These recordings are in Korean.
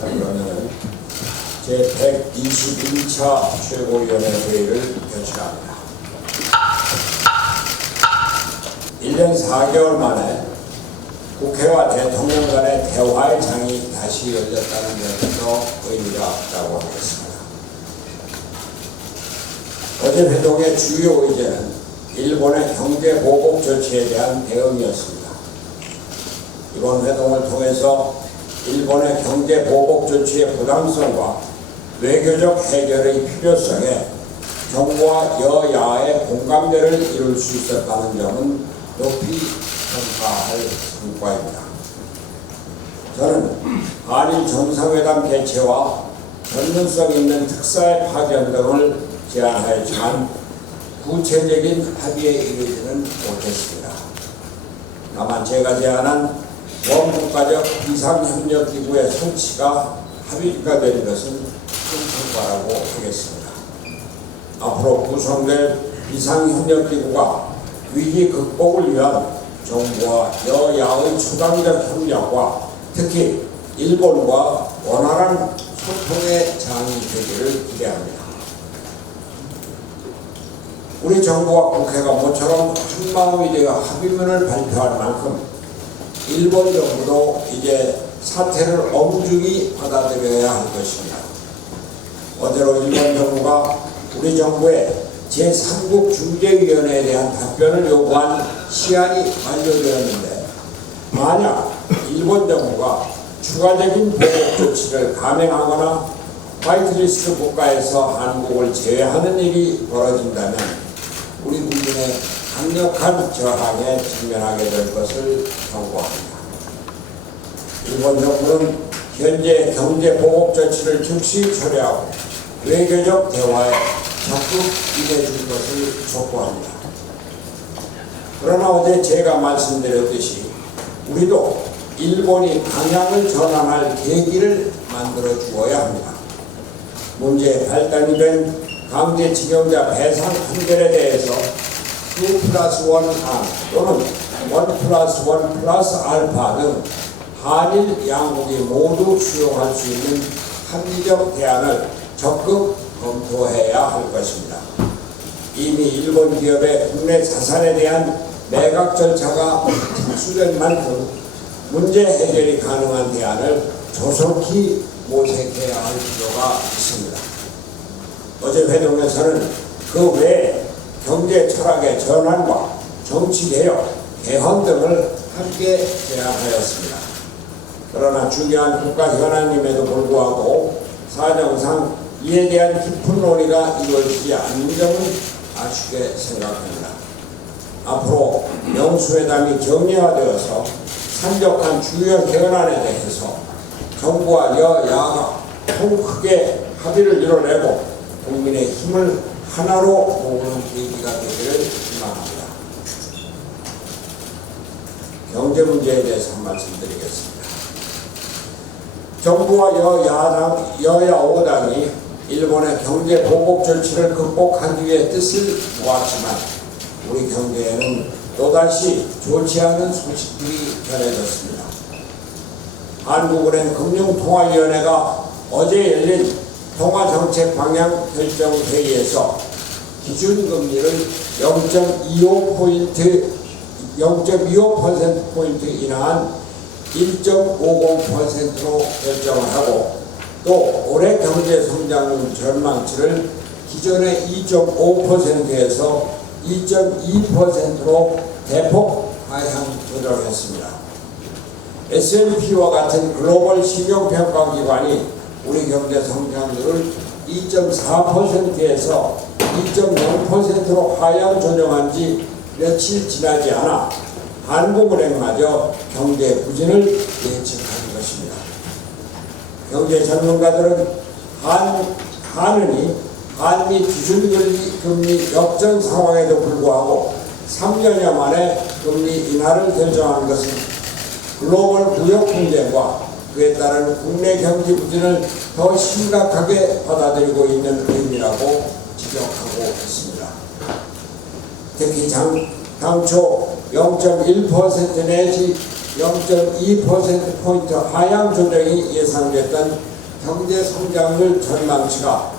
그러면 제121차 최고위원회 회의를 개최합니다. 1년 4개월 만에 국회와 대통령 간의 대화의 장이 다시 열렸다는 점에서 의미가 있다고 하겠습니다. 어제 회동의 주요 의제는 일본의 경제 보복 조치에 대한 대응이었습니다. 이번 회동을 통해서 일본의 경제 보복 조치의 부당성과 외교적 해결의 필요성에 정부와 여야의 공감대를 이룰 수 있었다는 점은 높이 평가할 성과입니다. 저는 한일 정상회담 개최와 전문성 있는 특사의 파견 등을 제안하였지만 구체적인 합의에 이르지는 못했습니다. 다만 제가 제안한 원국가적 비상협력기구의 설치가 합의가 된 것은 큰 성과라고 하겠습니다. 앞으로 구성될 비상협력기구가 위기 극복을 위한 정부와 여야의 초당적 협력과 특히 일본과 원활한 소통의 장이 되기를 기대합니다. 우리 정부와 국회가 모처럼 한마음이 되어 합의문을 발표할 만큼 일본 정부도 이제 사태를 엄중히 받아들여야 할 것입니다. 어제로 일본 정부가 우리 정부의 제3국 중재위원회에 대한 답변을 요구한 시한이 만료되었는데, 만약 일본 정부가 추가적인 보복 조치를 감행하거나 화이트리스트 국가에서 한국을 제외하는 일이 벌어진다면 우리 국민의 강력한 저항에 직면하게 될 것을 경고합니다. 일본 정부는 현재 경제 보복 조치를 즉시 철회하고 외교적 대화에 적극 임해줄 것을 촉구합니다. 그러나 어제 제가 말씀드렸듯이 우리도 일본이 방향을 전환할 계기를 만들어 주어야 합니다. 문제에 발단이 된 강제징용자 배상 판결에 대해서 2+1 또는 1+1+알파 등 한일 양국이 모두 수용할 수 있는 합리적 대안을 적극 검토해야 할 것입니다. 이미 일본 기업의 국내 자산에 대한 매각 절차가 착수된 만큼 문제 해결이 가능한 대안을 조속히 모색해야 할 필요가 있습니다. 어제 회동에서는 그 외에 경제 철학의 전환과 정치개혁, 개헌 등을 함께 제안하였습니다. 그러나 중요한 국가 현안임에도 불구하고 사정상 이에 대한 깊은 논의가 이루어지지 않는 점은 아쉽게 생각합니다. 앞으로 명수회담이 정리화되어서 산적한 주요 현안에 대해서 정부와 여야가 통 크게 합의를 이뤄내고 국민의 힘을 하나로 모으는 계기가 되기를 희망합니다. 경제 문제에 대해서 한 말씀 드리겠습니다. 정부와 여야 5당이 일본의 경제 보복 조치를 극복하기 위해 뜻을 모았지만 우리 경제에는 또다시 좋지 않은 소식들이 전해졌습니다. 한국은행 금융통화위원회가 어제 열린 통화정책 방향 결정 회의에서 기준금리를 0.25%포인트 인하한 1.50%로 결정을 하고 또 올해 경제 성장 전망치를 기존의 2.5%에서 2.2%로 대폭 하향 조정했습니다. S&P와 같은 글로벌 신용평가기관이 우리 경제 성장률을 2.4%에서 2.0%로 하향 조정한 지 며칠 지나지 않아 한국은행마저 경제 부진을 예측한 것입니다. 경제 전문가들은 한미 기준금리 역전 상황에도 불구하고 3년여 만에 금리 인하를 결정한 것은 글로벌 무역 분쟁과 그에 따른 국내 경제 부진을 더 심각하게 받아들이고 있는 의미라고 지적하고 있습니다. 특히 당초 0.1% 내지 0.2%포인트 하향 조정이 예상됐던 경제 성장률 전망치가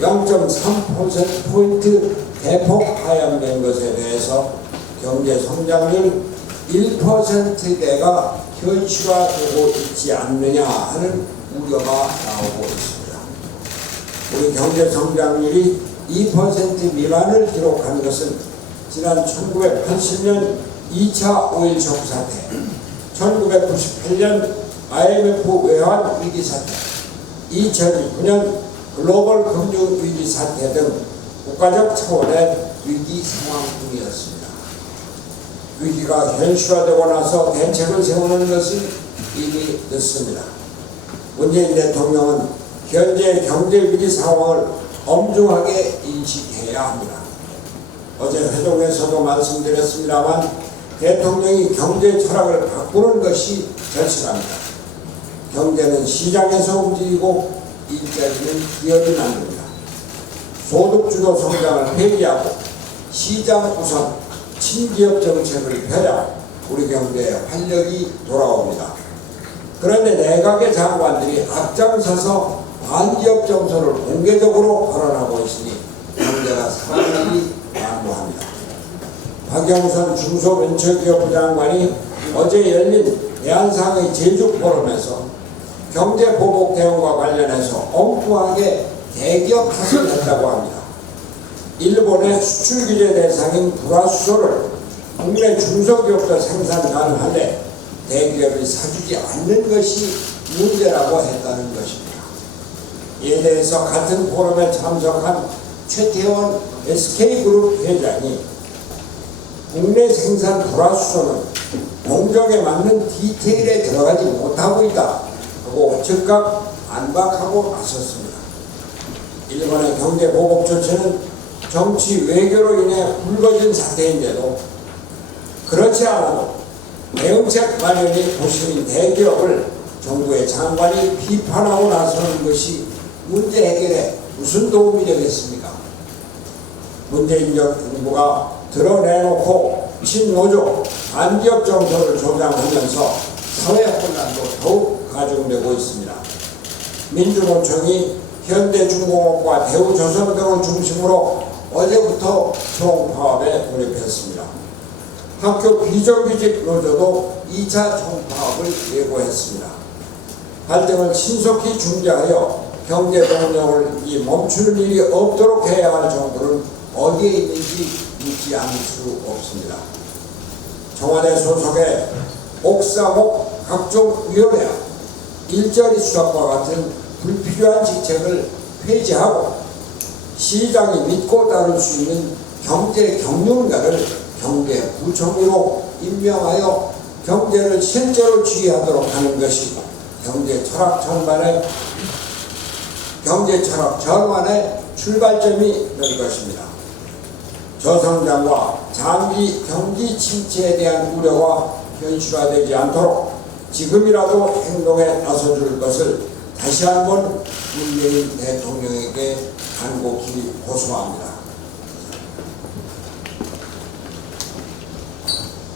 0.3%포인트 대폭 하향된 것에 대해서 경제 성장률 1%대가 현실화되고 있지 않느냐 하는 우려가 나오고 있습니다. 우리 경제 성장률이 2% 미만을 기록한 것은 지난 1980년 2차 오일 쇼크 사태, 1998년 IMF 외환 위기 사태, 2009년 글로벌 금융 위기 사태 등 국가적 차원의 위기 상황뿐이었습니다. 위기가 현실화되고 나서 대책을 세우는 것은 이미 늦습니다. 문재인 대통령은 현재 경제 위기 상황을 엄중하게 인식해야 합니다. 어제 회동에서도 말씀드렸습니다만 대통령이 경제 철학을 바꾸는 것이 절실합니다. 경제는 시장에서 움직이고 일자리는 기업이 만듭니다. 소득주도 성장을 폐기하고 시장 우선 친기업 정책을 펴야 우리 경제에 활력이 돌아옵니다. 그런데 내각의 장관들이 앞장서서 반기업 정서를 공개적으로 거론하고 있으니 경제가 살아나기 난무합니다. 박영선 중소벤처기업부 장관이 어제 열린 대한상의 제주포럼에서 경제보복 대응과 관련해서 엉뚱하게 대기업 탓을 했다고 합니다. 일본의 수출규제 대상인 불화수소를 국내 중소기업도 생산 가능한데 대기업이 사주지 않는 것이 문제라고 했다는 것입니다. 이에 대해서 같은 포럼에 참석한 최태원 SK그룹 회장이 국내 생산 불화수소는 공정에 맞는 디테일에 들어가지 못하고 있다 하고 즉각 안박하고 나섰습니다. 일본의 경제보복 조치는 정치 외교로 인해 불거진 사태인데도 그렇지 않아도 대응책 마련이 도심인 대기업을 정부의 장관이 비판하고 나서는 것이 문제 해결에 무슨 도움이 되겠습니까? 문재인 정부가 드러내놓고 친노조 반기업 정서를 조장하면서 사회 혼란도 더욱 가중되고 있습니다. 민주노총이 현대중공업과 대우조선 등을 중심으로 어제부터 총파업에 돌입했습니다. 학교 비정규직 노조도 2차 총파업을 예고했습니다. 갈등을 신속히 중재하여 경제 동력을 멈추는 일이 없도록 해야 할 정부는 어디에 있는지 묻지 않을 수 없습니다. 청와대 소속의 옥상옥 각종 위원회와 일자리 수사과 같은 불필요한 직책을 폐지하고 시장이 믿고 따를 수 있는 경제 경륜가를 경제부총리로 임명하여 경제를 실제로 지휘하도록 하는 것이 경제 철학 전환의 출발점이 될 것입니다. 저성장과 장기 경기 침체에 대한 우려가 현실화되지 않도록 지금이라도 행동에 나서줄 것을 다시 한번 문재인 대통령에게 간곡히 호소합니다.